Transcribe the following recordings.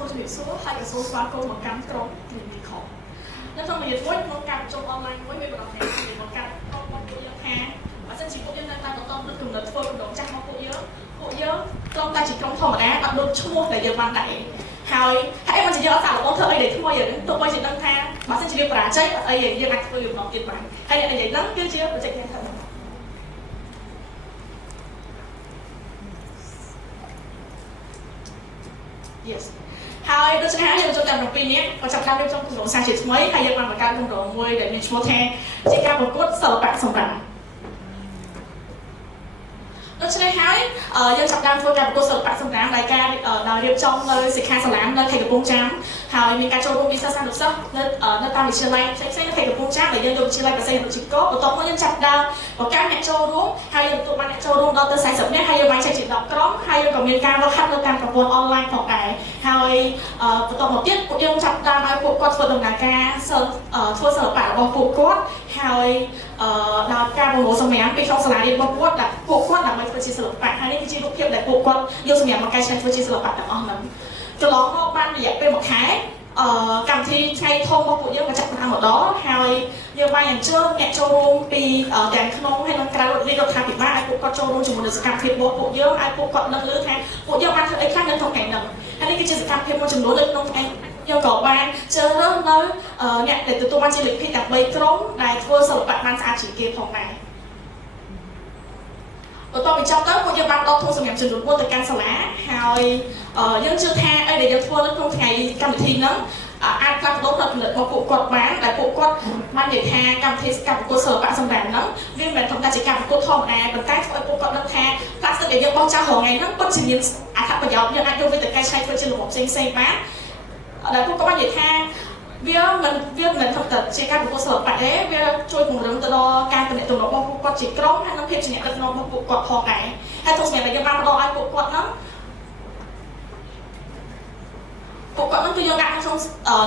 សូមជម្រាបសួរហើយក៏សូមស្វាគមន៍មកកាន់ក្រុមនេះនេះខនៅក្នុងមួយមួយក្នុងការប្រជុំអនឡាញមួយមានបណ្ដោះអាសន្នមកកាន់ក្រុមរបស់ពួកយើងថាបើសិនជាពួកយើងនៅតែបន្តលើកគំនិតធ្វើកម្រងចាស់របស់ពួកយើងត្រង់តែជាក្រុមធម្មតាអត់ដូចឈ្មោះដែលយើងបានដាក់ហើយហេតុអីមិនជាយើងអត់សាកល្បងធ្វើអីដែលថ្មីយ៉ាងនេះទោះបីជាដឹងថាបើសិនជាវាបរាជ័យអីយើងអាចធ្វើវាម្ដងទៀតបានហើយអ្នកនិយាយហ្នឹងគឺជា project យ៉ាងហ្នឹង Yes ហើយដូច្នេះហើយយើងចូលតាម7នាក់ក៏ចាប់តាមរៀបចំគម្រោងសាស្ត្រជាថ្មីហើយយើងបានបង្កើតគម្រោងមួយដែលមានឈ្មោះថាជាការប្រកួតសិល្បៈសម្រាប់ដូច្នេះហើយយើងចាប់តាមធ្វើការប្រកួតសិល្បៈសម្រាប់ដោយការរៀបចំនៅសិក្ខាសាលានៅខេត្តកំពង់ចាមហើយមានការចូលរួមពីសិស្សសាស្ត្រសិស្សនៅតាមវិទ្យាល័យផ្សេងៗនៅខេត្តកំពង់ចាមដែលយើងយកវិទ្យាល័យបច្ចេកវិទ្យាកបន្ទាប់មកយើងចាប់ដើមបង្កើតអ្នកចូលរួមហើយយើងទទួលបានអ្នកចូលរួមដល់ទៅ40នាក់ហើយយើងបានចែកជា10ក្រុមហើយយើងក៏មានការវឹកហាត់នៅតាមប្រព័ន្ធអនឡាញផងដែរហើយបន្ទាប់មកទៀតពួកយើងចាប់ដើមឲ្យពួកគាត់ធ្វើដំណើរការធ្វើសិល្បៈរបស់ពួកគាត់ហើយដល់ការប្រមូលសម្រាប់ពីក្នុងសាលារៀនរបស់គាត់ដែលពួកគាត់ដើម្បីធ្វើជាសិល្បៈហើយនេះគឺជារូបភាពដែលពួកគាត់យកសម្រាប់មកកែច្នៃធ្វើជាសិល្បៈទាំងអស់ហ្នឹងកន្លងមកបានរយៈពេល1ខែកម្មវិធីថ្ងៃធំរបស់ពួកយើងក៏ចាប់ផ្ដើមម្ដងហើយយើងបានអញ្ជើញអ្នកចូលរួមពីទាំងក្នុងហើយនិងក្រៅរដ្ឋាភិបាលឲ្យពួកគាត់ចូលរួមជាមួយនឹងសកម្មភាពរបស់ពួកយើងឲ្យពួកគាត់ដឹងឮថាពួកយើងបានធ្វើអីខ្លះនៅក្នុងថ្ងៃហ្នឹងហើយនេះគឺជាសកម្មភាពមួយចំនួននៅក្នុងថ្ងៃយើងក៏បានជ្រើសរើសនៅអ្នកដែលទទួលបានជាលទ្ធិទាំង3ក្រុមដែលធ្វើសិល្បៈបានស្អាតជាងគេផងដែរបន្ទាប់ពីចប់ទៅពួកយើងបានដកធុងសម្រាប់ចំនួន4ទៅកាន់សាលាហើយយើងជឿថាអីដែលយើងធ្វើនៅក្នុងថ្ងៃកម្មវិធីហ្នឹងអាចផ្លាស់ប្ដូរផ្នត់គំនិតរបស់ពួកគាត់បានដែលពួកគាត់បាននិយាយថាកម្មវិធីការប្រកួតសិល្បៈសម្រាប់ហ្នឹងវាមិនមែនត្រឹមតែជាការប្រកួតធម្មតាប៉ុន្តែធ្វើឲ្យពួកគាត់ដឹងថាផ្លាស្ទិកដែលយើងបោះចោលរាល់ថ្ងៃហ្នឹងពិតជាមានអត្ថប្រយោជន៍យើងអាចយកវាទៅកែច្នៃធ្វើជារបបផ្សេងៗបានដែលពួកគាត់បាននិយាយថាវាមិនត្រឹមតែជាការប្រកួតសិល្បៈទេវាជួយពង្រឹងទៅដល់ការទំនាក់ទំនងរបស់ពួកគាត់ជាក្រុមហើយនិងភាពជាអ្នកដឹកនាំរបស់ពួកគាត់ផងដែរហើយទោះសម្រាប់តែយើងបានផ្ដល់ឲ្យពួកគាត់ហ្នឹងគឺយកដាក់ក្នុង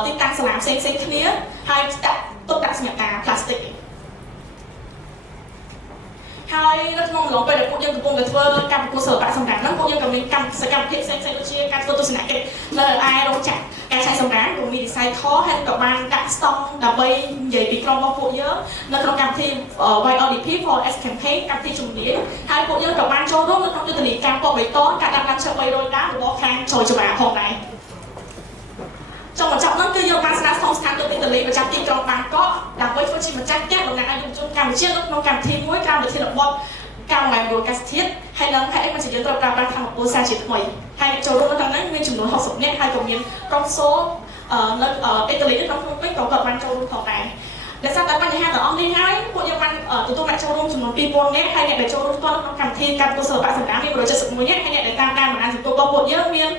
ទីតាំងសាលាផ្សេងគ្នាហើយទុកដាក់សម្រាប់ការផ្លាស្ទិកហើយនៅក្នុងអំឡុងពេលដែលពួកយើងកំពុងតែធ្វើការប្រកួតសិល្បៈសម្រាប់ហ្នឹងពួកយើងក៏មានសកម្មភាពផ្សេងៗដូចជាការធ្វើទស្សនកិច្ចនៅឯរោងចក្រការឆែកសម្រាប់ក៏មាន recycle ហើយក៏បានដាក់ស្តង់ដើម្បីនិយាយពីក្រុមរបស់ពួកយើងនៅក្នុងកម្មវិធី YODP for S campaign កម្មវិធីជំនាញហើយពួកយើងក៏បានចូលរួមនៅក្នុងយុទ្ធនាការពណ៌បៃតងការដាក់ឡើងឈើ300ដើមរបស់ខាងចូលច្បារផងដែរចុងបញ្ចប់ហ្នឹងគឺយើងបានស្នើសុំស្ថានទូតអ៊ីតាលីប្រចាំទីក្រុងបាងកកដើម្បីធ្វើជាម្ចាស់ផ្ទះតំណាងឲ្យយុវជនកម្ពុជានៅក្នុងកម្មវិធីមួយក្រោមវិធានបទការបង្ហាញរោគកាសធាតុហើយនឹងហេតុអីមិនជាយើងត្រូវការបានធម្មពលសារជាថ្មីហើយអ្នកចូលរួមនៅក្នុងហ្នឹងមានចំនួន60នាក់ហើយក៏មានកុងសូលនៅអ៊ីតាលីនៅក្នុងភ្នំពេញក៏គាត់បានចូលរួមផងដែរដោយសារតែបញ្ហាទាំងអស់នេះហើយពួកយើងបានទទួលអ្នកចូលរួមចំនួន2000នាក់ហើយអ្នកដែលចូលរួមផ្ទាល់ក្នុងកម្មវិធីការប្រកួតសិល្បៈសម្រាប់មាន171នាក់ហើយអ្នកដែលតាមដានបណ្ដាញសង្គមរបស់ពួកយើងមាន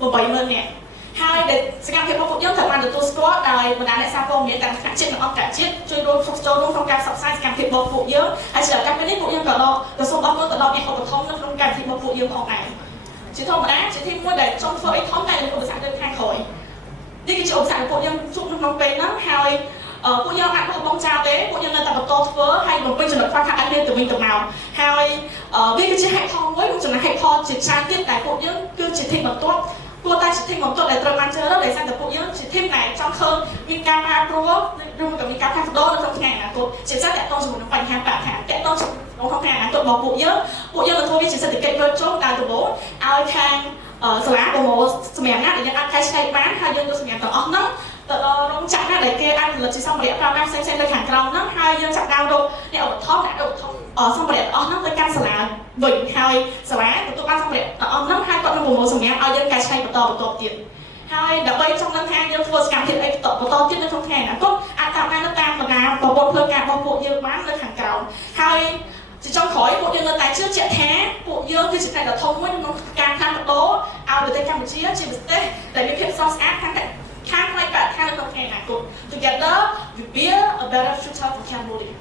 80000នាក់ហើយដែលសកម្មភាពរបស់ពួកយើងត្រូវបានទទួលស្គាល់ដោយបណ្ដាអ្នកសារព័ត៌មានទាំងថ្នាក់ជាតិនិងអន្តរជាតិជួយរួមចូលរួមក្នុងការផ្សព្វផ្សាយសកម្មភាពរបស់ពួកយើងហើយជាឱកាសនេះពួកយើងក៏សូមអរគុណទៅដល់អ្នកឧបត្ថម្ភនៅក្នុងកម្មវិធីរបស់ពួកយើងផងដែរជាធម្មតាជាទីមួយដែលចង់ធ្វើអីធំតែមានឧបសគ្គនៅខាងក្រោយនេះគឺជាឧបសគ្គរបស់ពួកយើងជួបនៅក្នុងពេលហ្នឹងហើយពួកយើងអាចបោះបង់ចោលទេពួកយើងនៅតែបន្តធ្វើហើយបំពេញចំណុចខ្វះខាតឲ្យគ្នាទៅវិញទៅមកហើយវាគឺជាហេតុផលមួយចំណុចហេតុផលជាច្រើនទៀតដែលពួកយើងគឺជាធីមបន្ទាប់គួរតែជាធីមបន្ទាប់ដែលត្រូវបានជ្រើសរើសដោយសារតែពួកយើងជាធីមដែលចង់ឃើញមានការប្រែប្រួលឬក៏មានការផ្លាស់ប្ដូរនៅក្នុងថ្ងៃអនាគតជាពិសេសតកតងជាមួយនឹងបញ្ហាបរិស្ថានតកតងក្នុងថ្ងៃអនាគតរបស់ពួកយើងនឹងធ្វើវាជាសេដ្ឋកិច្ចវិលជុំដល់ដំបូងឲ្យខាងសាលាប្រមូលសម្រាប់ណាដែលយើងអាចកែច្នៃបានហើយយើងយកសម្រាប់ទាំងអស់ហ្នឹងទៅដល់រោងចក្រណាដែលគេអាចផលិតជាសម្ភារៈប្រើប្រាស់ផ្សេងៗនៅខាងក្រៅហ្នឹងហើយយើងចាប់ដើមរកអ្នកឧបត្ថម្ភអ្នកឧបត្ថម្ភសម្ភារៈទាំងអស់ហ្នឹងទៅកាន់សាលាវិញហើយសាលាទទួលបានសម្ភារៈទាំងអស់ហ្នឹងហើយគាត់នឹងប្រមូលសម្រាប់ឲ្យយើងកែច្នៃបន្តទៀតហើយដើម្បីចង់ដឹងថាយើងធ្វើសកម្មភាពអីបន្តទៀតនៅក្នុងថ្ងៃអនាគតអាចតាមដាននៅតាមបណ្ដាប្រព័ន្ធផ្លូវការរបស់ពួកយើងបាននៅខាងក្រៅហើយជាចុងក្រោយពួកយើងនៅតែជឿជាក់ថាពួកយើងគឺជាផ្នែកដ៏ធំមួយក្នុងការផ្លាស់ប្ដូរឲ្យប្រទេសកម្ពុជាជាប្រទេសដែលមានភាពស្រស់ស្អាតខាងផ្នែកបរិស្ថាននៅក្នុងថ្ងៃអនាគត Together we build a better future for Cambodia